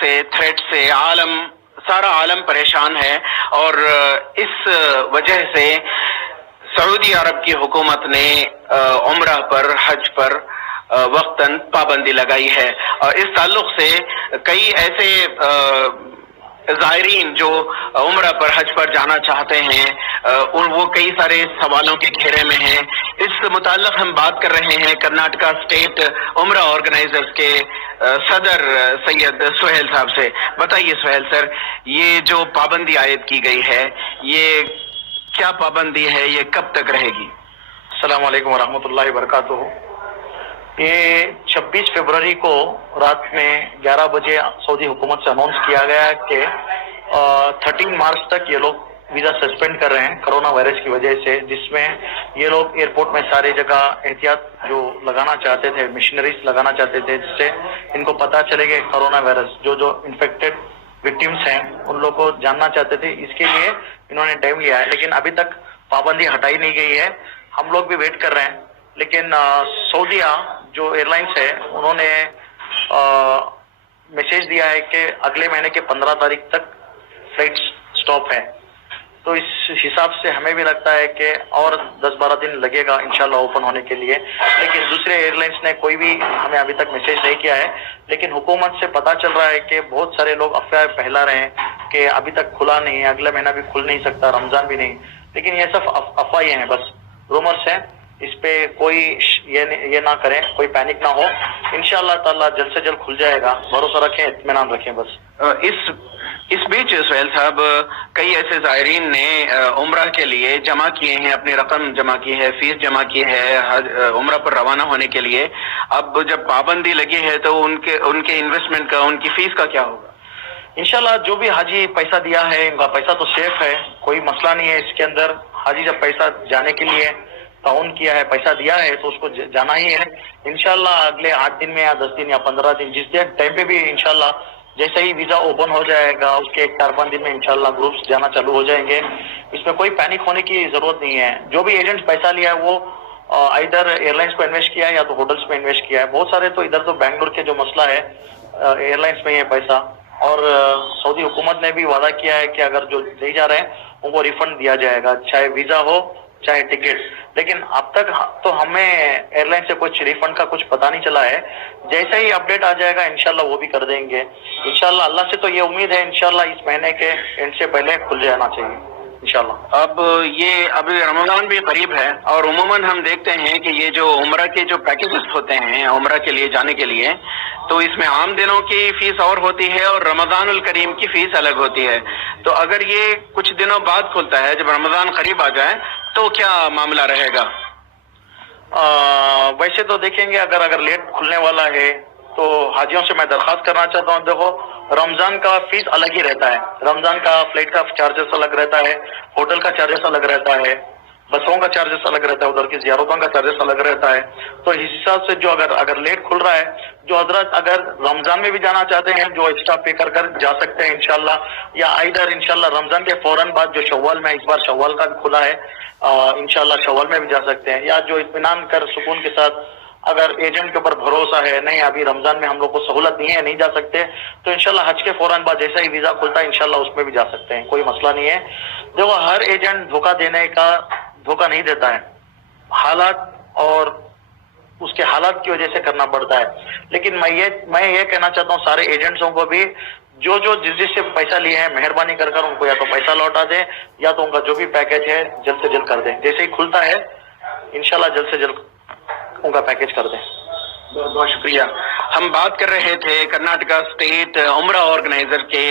से, थ्रेट से सारा आलम परेशान है और इस वजह से सऊदी अरब की हुकूमत ने उम्रह पर, हज पर वक्तन पाबंदी लगाई है। इस ताल्लुक से कई ऐसे ज़ायरीन जो उम्रह पर, हज पर जाना चाहते हैं वो कई सारे सवालों के घेरे में हैं। इस मुताल्लिक़ हम बात कर रहे हैं कर्नाटका स्टेट उम्रह ऑर्गेनाइजर्स के सदर सैयद सुहेल साहब से। बताइए सुहेल सर, ये जो पाबंदी आयद की गई है, ये क्या पाबंदी है, ये कब तक रहेगी? अस्सलाम वालेकुम वरहमतुल्लाहि वबरकातुहू। ये 26 फरवरी को रात में 11 बजे सऊदी हुकूमत से अनाउंस किया गया है कि 13 मार्च तक ये लोग वीज़ा सस्पेंड कर रहे हैं कोरोना वायरस की वजह से, जिसमें ये लोग एयरपोर्ट में सारी जगह एहतियात जो लगाना चाहते थे, मिशनरीज लगाना चाहते थे, जिससे इनको पता चले कि कोरोना वायरस जो इन्फेक्टेड विक्टिम्स हैं उन लोग को जानना चाहते थे। इसके लिए इन्होंने टाइम लिया है, लेकिन अभी तक पाबंदी हटाई नहीं गई है। हम लोग भी वेट कर रहे हैं, लेकिन सऊदीया जो एयरलाइंस है उन्होंने मैसेज दिया है कि अगले महीने के 15 तारीख तक फ्लाइट स्टॉप है। तो इस हिसाब से हमें भी लगता है कि और 10-12 दिन लगेगा इंशाल्लाह ओपन होने के लिए। लेकिन दूसरे एयरलाइंस ने कोई भी हमें अभी तक मैसेज नहीं किया है, लेकिन हुकूमत से पता चल रहा है कि बहुत सारे लोग अफवाह फैला रहे हैं कि अभी तक खुला नहीं है, अगला महीना भी खुल नहीं सकता, रमजान भी नहीं। लेकिन ये सब अफवाहें हैं, बस रूमर्स हैं। इस पे कोई ये ना करें, कोई पैनिक ना हो। इंशाअल्लाह ताला जल्द से जल्द खुल जाएगा, भरोसा रखें, इत्मीनान रखें बस। इस बीच सुहेल साहब, कई ऐसे ज़ायरीन ने उम्रह के लिए जमा किए हैं, अपनी रकम जमा की है, फीस जमा की है उम्रह पर रवाना होने के लिए। अब जब पाबंदी लगी है तो उनके इन्वेस्टमेंट का, उनकी फीस का क्या होगा? इंशाल्लाह जो भी हाजी पैसा दिया है, इनका पैसा तो सेफ है, कोई मसला नहीं है इसके अंदर। हाजी जब पैसा जाने के लिए ताउन किया है, पैसा दिया है, तो उसको जाना ही है। इंशाल्लाह अगले 8 दिन में या 10 दिन या 15 दिन, जिस टाइम पे भी इंशाल्लाह जैसे ही वीजा ओपन हो जाएगा उसके 4-5 दिन में इंशाल्लाह ग्रुप्स जाना चालू हो जाएंगे। इसमें कोई पैनिक होने की जरूरत नहीं है। जो भी एजेंट पैसा लिया है वो इधर एयरलाइंस को इन्वेस्ट किया है या तो होटल्स में इन्वेस्ट किया है। बहुत सारे तो इधर तो बेंगलुरु के जो मसला है एयरलाइंस में ये पैसा, और सऊदी हुकूमत ने भी वादा किया है कि अगर जो ले जा रहे हैं उनको रिफंड दिया जाएगा, चाहे वीजा हो चाहे टिकट। लेकिन अब तक तो हमें एयरलाइन से कुछ रिफंड का कुछ पता नहीं चला है। जैसे ही अपडेट आ जाएगा इंशाल्लाह वो भी कर देंगे। इंशाल्लाह अल्लाह से तो ये उम्मीद है इंशाल्लाह इस महीने के एंड से पहले खुल जाना चाहिए इंशाल्लाह। अब अभी रमजान भी करीब है और उमूमन हम देखते हैं कि ये जो उम्रह के जो पैकेजेस होते हैं उम्रह के लिए जाने के लिए, तो इसमें आम दिनों की फीस और होती है और रमजानुल करीम की फीस अलग होती है। तो अगर ये कुछ दिनों बाद खुलता है, जब रमजान करीब आ जाए, तो क्या मामला रहेगा? वैसे तो देखेंगे, अगर लेट खुलने वाला है तो हाजियों से मैं दरखास्त करना चाहता हूँ, देखो रमजान का फीस अलग ही रहता है। रमजान का फ्लाइट का चार्जेस अलग रहता है, होटल का चार्जेस अलग रहता है, बसों का चार्जेस अलग रहता है, उधर की ज़ियारतों का चार्जेस अलग रहता है। तो इस हिसाब से जो अगर लेट खुल रहा है, जो हजरत अगर रमजान में भी जाना चाहते हैं जो एक्स्ट्रा पे कर जा सकते हैं इंशाल्लाह, या इधर इंशाल्लाह रमजान के फौरन बाद जो शव्वाल में, इस बार शव्वाल का भी खुला है, इंशाल्लाह शव्वाल में भी जा सकते हैं। या जो इत्मीनान कर सुकून के साथ अगर एजेंट के ऊपर भरोसा है, नहीं अभी रमजान में हम लोग को सहूलत नहीं है, नहीं जा सकते, तो इंशाल्लाह हज के फौरन बाद जैसा ही वीजा खुलता है इंशाल्लाह उसमें भी जा सकते हैं, कोई मसला नहीं है। देखो हर एजेंट धोखा नहीं देता है, हालात और उसके हालात की वजह से करना पड़ता है। लेकिन मैं ये कहना चाहता हूँ सारे एजेंट्सों को भी, जो जिससे पैसा लिए हैं मेहरबानी कर उनको या तो पैसा लौटा दें या तो उनका जो भी पैकेज है जल्द से जल्द कर दें। जैसे ही खुलता है इंशाल्लाह जल्द से जल्द उनका पैकेज कर दें। बहुत बहुत शुक्रिया। हम बात कर रहे थे कर्नाटका स्टेट उम्रह ऑर्गेनाइजर के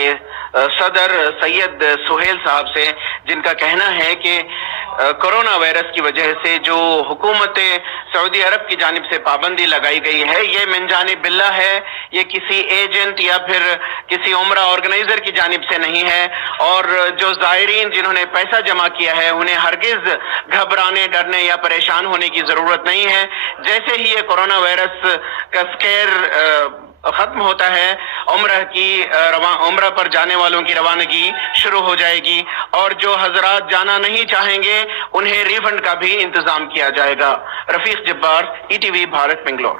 सदर सैयद सुहेल साहब से, जिनका कहना है कि कोरोना वायरस की वजह से जो हुकूमत सऊदी अरब की जानिब से पाबंदी लगाई गई है, ये मिन जानिब बिल्लाह है, ये किसी एजेंट या फिर किसी उम्रह ऑर्गेनाइजर की जानिब से नहीं है। और जो ज़ायरीन जिन्होंने पैसा जमा किया है उन्हें हरगिज घबराने, डरने या परेशान होने की जरूरत नहीं है। जैसे ही ये कोरोना वायरस का स्केयर खत्म होता है, उम्रह पर जाने वालों की रवानगी शुरू हो जाएगी और जो हजरात जाना नहीं चाहेंगे उन्हें रिफंड का भी इंतजाम किया जाएगा। रफीक जब्बार, ETV भारत, बेंगलोर।